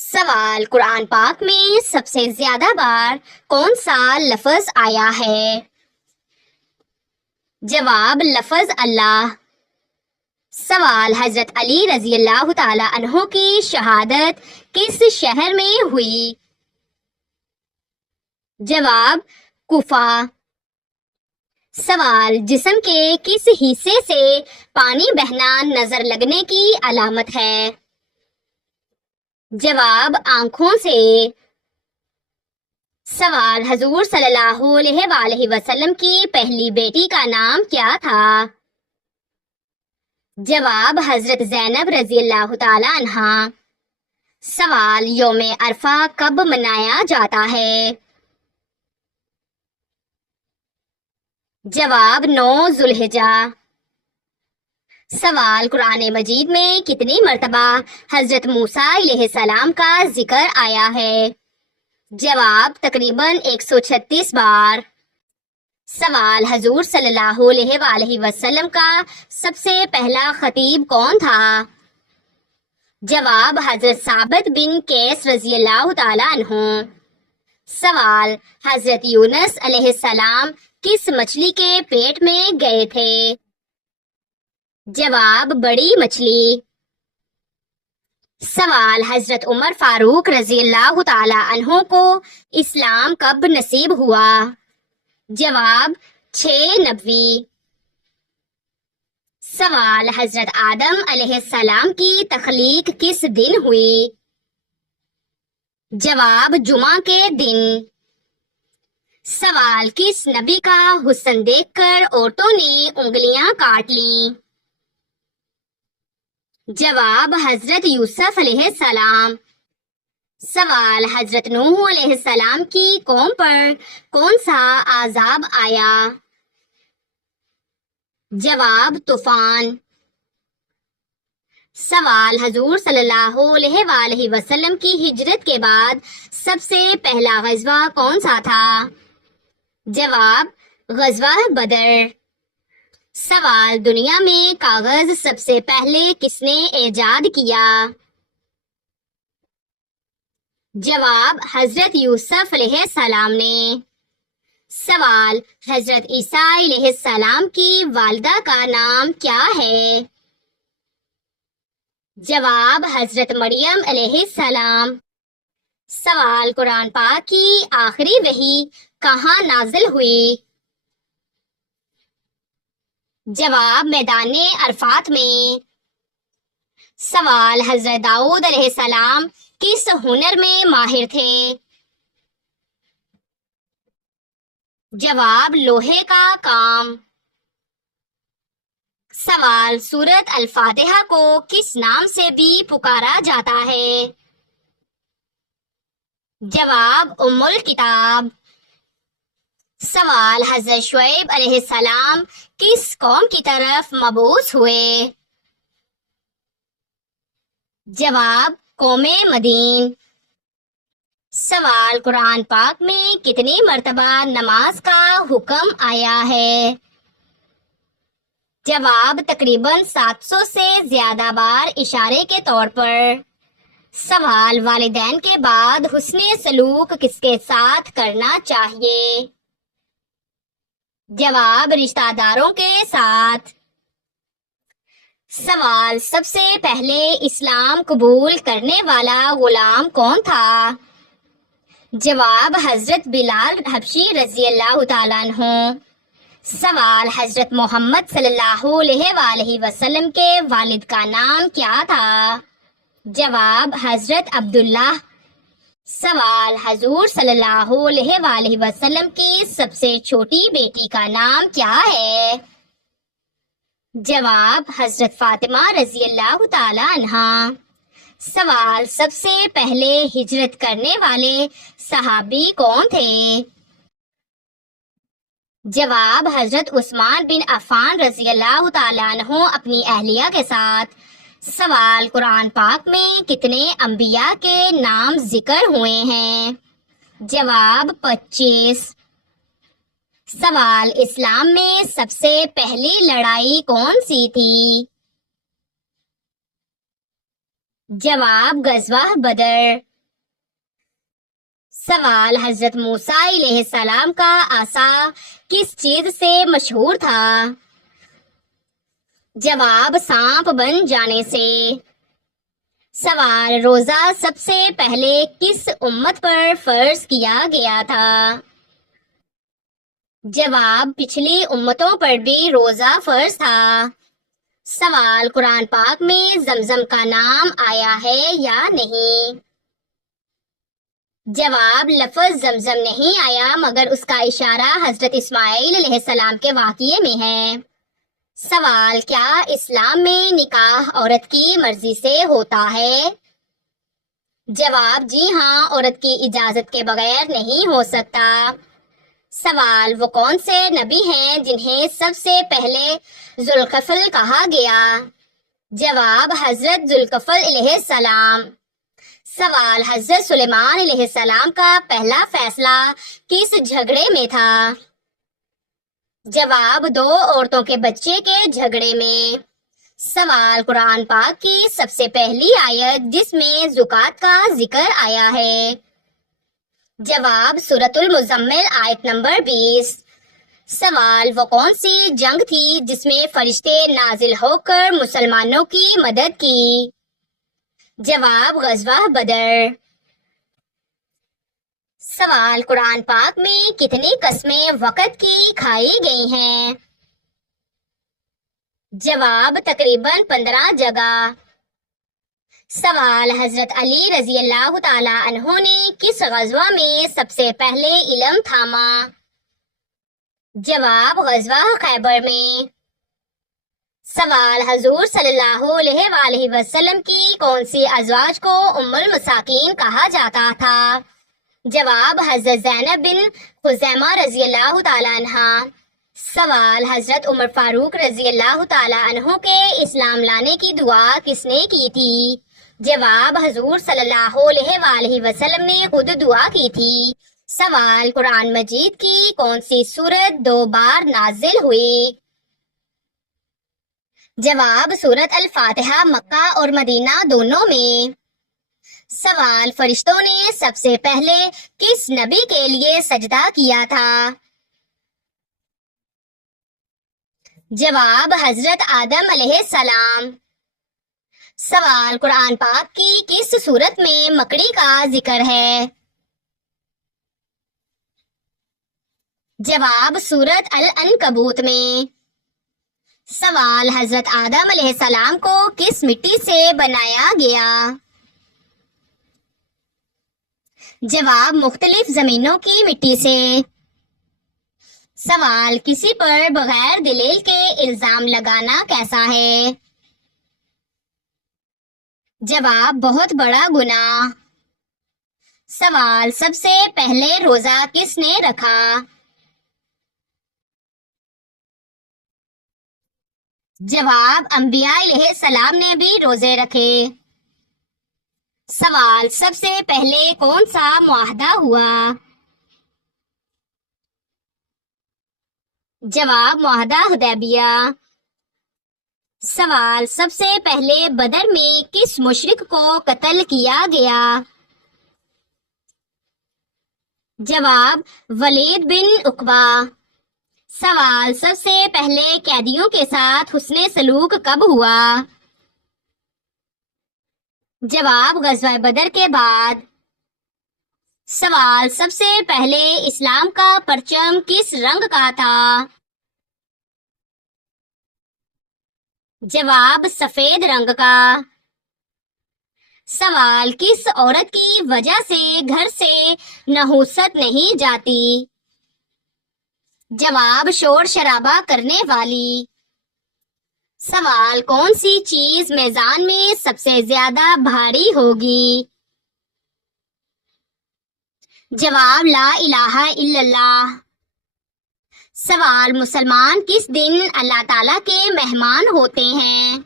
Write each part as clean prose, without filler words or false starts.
سوال: قرآن پاک میں سب سے زیادہ بار کون سا لفظ آیا ہے؟ جواب: لفظ اللہ۔ سوال: حضرت علی رضی اللہ تعالی عنہ کی شہادت کس شہر میں ہوئی؟ جواب: کوفہ۔ سوال: جسم کے کس حصے سے پانی بہنا نظر لگنے کی علامت ہے؟ جواب: آنکھوں سے۔ سوال: حضور صلی اللہ علیہ وآلہ وسلم کی پہلی بیٹی کا نام کیا تھا؟ جواب: حضرت زینب رضی اللہ تعالی عنہا۔ سوال: یوم عرفہ کب منایا جاتا ہے؟ جواب: 9 ذوالحجہ۔ سوال: قرآن مجید میں کتنی مرتبہ حضرت موسیٰ علیہ السلام کا ذکر آیا ہے؟ جواب: تقریباً 136 بار۔ سوال: حضور صلی اللہ علیہ وآلہ وسلم کا سب سے پہلا خطیب کون تھا؟ جواب: حضرت ثابت بن قیس رضی اللہ تعالی عنہ۔ سوال: حضرت یونس علیہ السلام کس مچھلی کے پیٹ میں گئے تھے؟ جواب: بڑی مچھلی۔ سوال: حضرت عمر فاروق رضی اللہ تعالی عنہ کو اسلام کب نصیب ہوا؟ جواب: 690۔ سوال: حضرت آدم علیہ السلام کی تخلیق کس دن ہوئی؟ جواب: جمعہ کے دن۔ سوال: کس نبی کا حسن دیکھ کر عورتوں نے انگلیاں کاٹ لیں؟ جواب: حضرت یوسف علیہ السلام۔ سوال: حضرت نوح علیہ السلام کی قوم پر کون سا عذاب آیا؟ جواب: طوفان۔ سوال: حضور صلی اللہ علیہ وآلہ وسلم کی ہجرت کے بعد سب سے پہلا غزوہ کون سا تھا؟ جواب: غزوہ بدر۔ سوال: دنیا میں کاغذ سب سے پہلے کس نے ایجاد کیا؟ جواب: حضرت یوسف علیہ السلام نے۔ سوال: حضرت عیسیٰ علیہ السلام کی والدہ کا نام کیا ہے؟ جواب: حضرت مریم علیہ السلام۔ سوال: قرآن پاک کی آخری وحی کہاں نازل ہوئی؟ جواب: میدان عرفات میں۔ سوال: حضرت داؤد علیہ السلام کس ہنر میں ماہر تھے؟ جواب: لوہے کا کام۔ سوال: سورۃ الفاتحہ کو کس نام سے بھی پکارا جاتا ہے؟ جواب: ام الکتاب۔ سوال: حضرت شعیب علیہ السلام کس قوم کی طرف مبعوث ہوئے؟ جواب: قوم مدین۔ سوال: قرآن پاک میں کتنی مرتبہ نماز کا حکم آیا ہے؟ جواب: تقریباً 700 سے زیادہ بار اشارے کے طور پر۔ سوال: والدین کے بعد حسن سلوک کس کے ساتھ کرنا چاہیے؟ جواب: رشتہ داروں کے ساتھ۔ سوال: سب سے پہلے اسلام قبول کرنے والا غلام کون تھا؟ جواب: حضرت بلال حبشی رضی اللہ تعالیٰ عنہ۔ سوال: حضرت محمد صلی اللہ علیہ وآلہ وسلم کے والد کا نام کیا تھا؟ جواب: حضرت عبداللہ۔ سوال: حضور صلی اللہ علیہ وآلہ وسلم کی سب سے چھوٹی بیٹی کا نام کیا ہے؟ جواب: حضرت فاطمہ رضی اللہ تعالی عنہا۔ سوال: سب سے پہلے ہجرت کرنے والے صحابی کون تھے؟ جواب: حضرت عثمان بن عفان رضی اللہ تعالی عنہ اپنی اہلیہ کے ساتھ۔ سوال: قرآن پاک میں کتنے انبیاء کے نام ذکر ہوئے ہیں؟ جواب: 25۔ سوال: اسلام میں سب سے پہلی لڑائی کون سی تھی؟ جواب: غزوہ بدر۔ سوال حضرت موسیٰ علیہ السلام کا عصا کس چیز سے مشہور تھا؟ جواب سانپ بن جانے سے۔ سوال روزہ سب سے پہلے کس امت پر فرض کیا گیا تھا؟ جواب پچھلی امتوں پر بھی روزہ فرض تھا۔ سوال قرآن پاک میں زمزم کا نام آیا ہے یا نہیں؟ جواب لفظ زمزم نہیں آیا مگر اس کا اشارہ حضرت اسماعیل علیہ السلام کے واقعے میں ہے۔ سوال کیا اسلام میں نکاح عورت کی مرضی سے ہوتا ہے؟ جواب جی ہاں، عورت کی اجازت کے بغیر نہیں ہو سکتا۔ سوال وہ کون سے نبی ہیں جنہیں سب سے پہلے ذوالکفل کہا گیا؟ جواب حضرت ذوالکفل علیہ السلام۔ سوال حضرت سلیمان علیہ السلام کا پہلا فیصلہ کس جھگڑے میں تھا؟ جواب 2 عورتوں کے بچے کے جھگڑے میں۔ سوال قرآن پاک کی سب سے پہلی آیت جس میں زکوٰۃ کا ذکر آیا ہے؟ جواب سورۃ المزمل آیت نمبر 20۔ سوال وہ کون سی جنگ تھی جس میں فرشتے نازل ہو کر مسلمانوں کی مدد کی؟ جواب غزوہ بدر۔ سوال قرآن پاک میں کتنی قسمیں وقت کی کھائی گئی ہیں؟ جواب تقریباً 15 جگہ۔ سوال حضرت علی رضی اللہ تعالی عنہ نے کس غزوہ میں سب سے پہلے علم تھاما؟ جواب غزوہ خیبر میں۔ سوال حضور صلی اللہ علیہ وآلہ وسلم کی کون سی ازواج کو ام المساکین کہا جاتا تھا؟ جواب حضرت زینب بن خزیمہ رضی اللہ تعالی عنہ۔ سوال حضرت عمر فاروق رضی اللہ تعالی عنہ کے اسلام لانے کی دعا کس نے کی تھی؟ جواب حضور صلی اللہ علیہ وآلہ وسلم نے خود دعا کی تھی۔ سوال قرآن مجید کی کون سی سورت 2 بار نازل ہوئی؟ جواب سورت الفاتحہ مکہ اور مدینہ دونوں میں۔ سوال فرشتوں نے سب سے پہلے کس نبی کے لیے سجدہ کیا تھا؟ جواب حضرت آدم علیہ السلام۔ سوال قرآن پاک کی کس سورت میں مکڑی کا ذکر ہے؟ جواب سورت العنکبوت میں۔ سوال حضرت آدم علیہ السلام کو کس مٹی سے بنایا گیا؟ جواب مختلف زمینوں کی مٹی سے۔ سوال کسی پر بغیر دلیل کے الزام لگانا کیسا ہے؟ جواب بہت بڑا گناہ۔ سوال سب سے پہلے روزہ کس نے رکھا؟ جواب انبیاء علیہ السلام نے بھی روزے رکھے۔ سوال سب سے پہلے کون سا معاہدہ ہوا؟ جواب معاہدہ حدیبیہ۔ سوال سب سے پہلے بدر میں کس مشرک کو قتل کیا گیا؟ جواب ولید بن عقبہ۔ سوال سب سے پہلے قیدیوں کے ساتھ حسن سلوک کب ہوا؟ جواب غزوہ بدر کے بعد۔ سوال سب سے پہلے اسلام کا پرچم کس رنگ کا تھا؟ جواب سفید رنگ کا۔ سوال کس عورت کی وجہ سے گھر سے نحوست نہیں جاتی؟ جواب شور شرابہ کرنے والی۔ سوال کون سی چیز میزان میں سب سے زیادہ بھاری ہوگی؟ جواب لا الہ الا اللہ۔ سوال مسلمان کس دن اللہ تعالیٰ کے مہمان ہوتے ہیں؟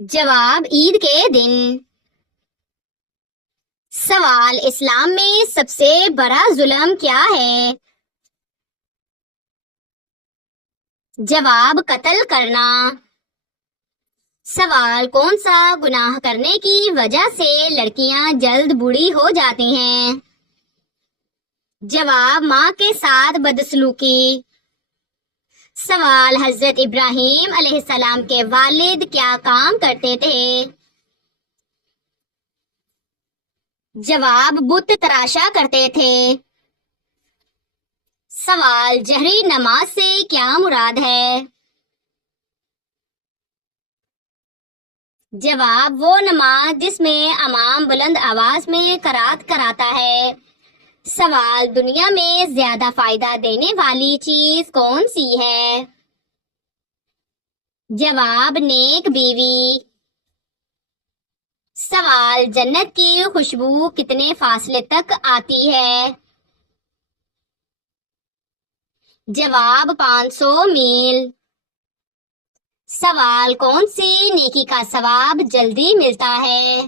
جواب عید کے دن۔ سوال اسلام میں سب سے بڑا ظلم کیا ہے؟ جواب قتل کرنا۔ سوال کون سا گناہ کرنے کی وجہ سے لڑکیاں جلد بوڑھی ہو جاتی ہیں؟ جواب ماں کے ساتھ بدسلوکی۔ سوال حضرت ابراہیم علیہ السلام کے والد کیا کام کرتے تھے؟ جواب بت تراشا کرتے تھے۔ سوال جہری نماز سے کیا مراد ہے؟ جواب وہ نماز جس میں امام بلند آواز میں قرات کراتا ہے۔ سوال دنیا میں زیادہ فائدہ دینے والی چیز کون سی ہے؟ جواب نیک بیوی۔ سوال جنت کی خوشبو کتنے فاصلے تک آتی ہے؟ جواب 500 میل۔ سوال کون سی نیکی کا ثواب جلدی ملتا ہے؟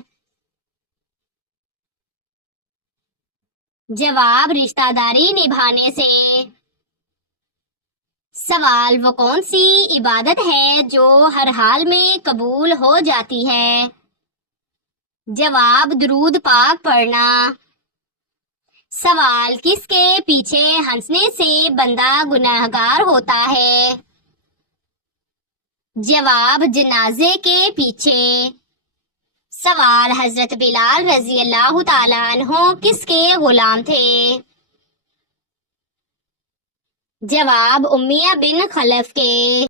جواب رشتہ داری نبھانے سے۔ سوال وہ کون سی عبادت ہے جو ہر حال میں قبول ہو جاتی ہے؟ جواب درود پاک پڑھنا۔ سوال کس کے پیچھے ہنسنے سے بندہ گناہگار ہوتا ہے؟ جواب جنازے کے پیچھے۔ سوال حضرت بلال رضی اللہ تعالیٰ عنہ کس کے غلام تھے؟ جواب امیہ بن خلف کے۔